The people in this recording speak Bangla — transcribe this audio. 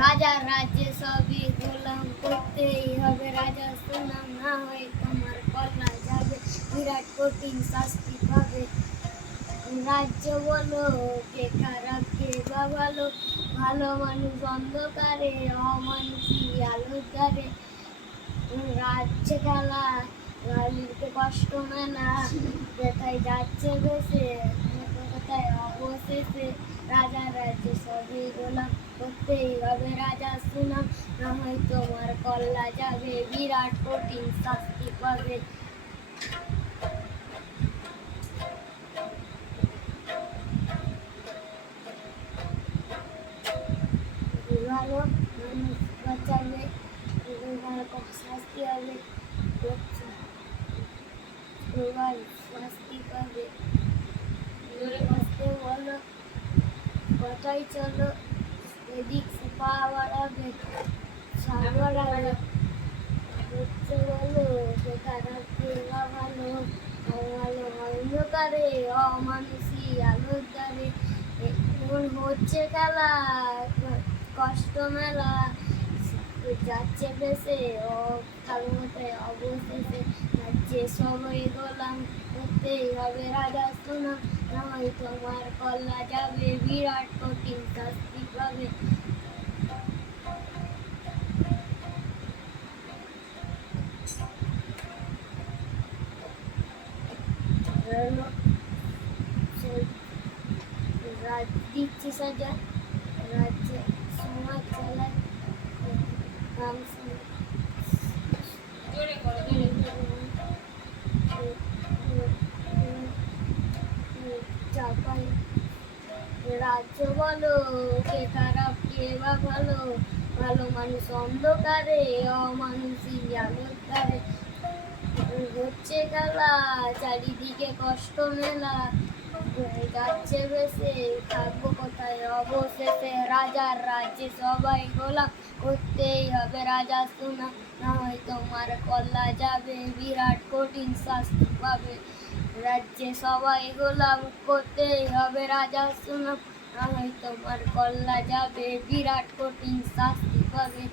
রাজার রাজ্যে সবই গোলাম, করতেই হবে রাজা সুনাম, না হয় তোমার কল্যাণ যাবে, বিরাট কঠিন শাস্তি পাবে। রাজ্য বলো কে খারাপ কে বা ভালো, ভালো মানুষ অন্ধকারে, অমানুষী আলোর দ্বারে। রাজ্য খেলা রানীকে কষ্ট মেলা, কোথায় যাচ্ছে বেশে কোথায় অবশেষে। রাজার রাজ্যে সবই গোলাম, করতেই হবে রাজা সুনাম, না হয় তোমার কল্লা যাবে, বিরাট কঠিন শাস্তি পাবে। ভালো মানুষ বাঁচাবে, শাস্তি হবে, শাস্তি পাবে। বলো কথাই চলো, এদিক পা বাড়াবে, বাড়াবে। হচ্ছে বলো যে খারাপ কে বা ভালো, ভালো অন্ধকারে, অমানুষী আলোর দ্বারে। এখন হচ্ছে খেলা কষ্ট মেলা, যাচ্ছে বেশে ও থাকমতায় অবশেষে। যাচ্ছে সবাই গোলাম, করতেই হবে রাজা সুনাম, না হয় তোমার কল্লা যাবে, বিরাট কঠিন শাস্তি পাবে। দিচ্ছি সাজা, রাজ্যে সমাজ চালায় রাম চাপাই। রাজ্য বলো কে খারাপ কে বা ভালো, ভালো মানুষ অন্ধকারে, অমানুষী আলোর দ্বারে। হচ্ছে খেলা চারিদিকে কষ্ট মেলা, যাচ্ছে বেশে থাকবো কোথায় অবশেষে। রাজার রাজ্যে সবাই গোলাম, করতেই হবে রাজা সুনাম, না হয় তোমার কল্লা যাবে, বিরাট কঠিন শাস্তি পাবে। রাজ্যে সবাই গোলাম, করতেই হবে রাজা সুনাম, না হয় তোমার কল্লা যাবে, বিরাট কঠিন শাস্তি পাবে।